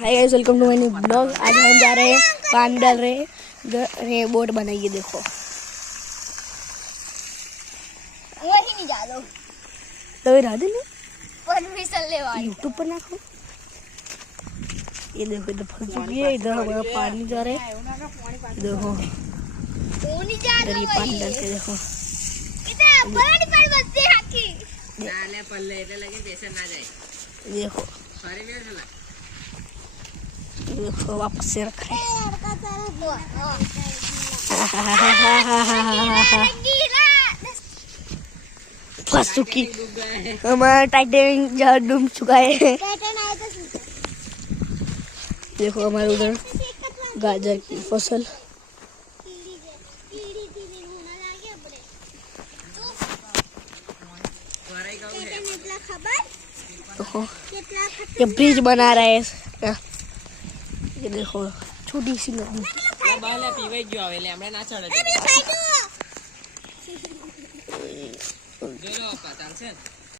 Hi guys, welcome to my new blog. आज हम जा रहे हैं, पानी डाल रहे हैं, बोट बनाइए। देखो वही नहीं जा लो तो इधर नहीं परमिशन ले वाली यूट्यूब पर नाखो। ये देखो इधर फंस चुकी है, इधर हमारा पानी जा रहा है। देखो तो नहीं जा इधर लो ये पानी डालते देखो। कितना बड़ी बड़ी बस्ती है की नाले पल्ले એટલે લગે બેસન ના જાય देखो ફરી વેર ચલા देखो वापस से रखा है। लड़का चला फंस चुकी हमारा टाइटैनिक जहाज डूब चुका है। देखो हमारे उधर गाजर की फसल। देखो ये ब्रिज बना रहा है। ये देखो छोटी सी नदी। બાલે પીવાઈ ગયો હવે એટલે આપણે ના ચડે જો લો પા ચાલશે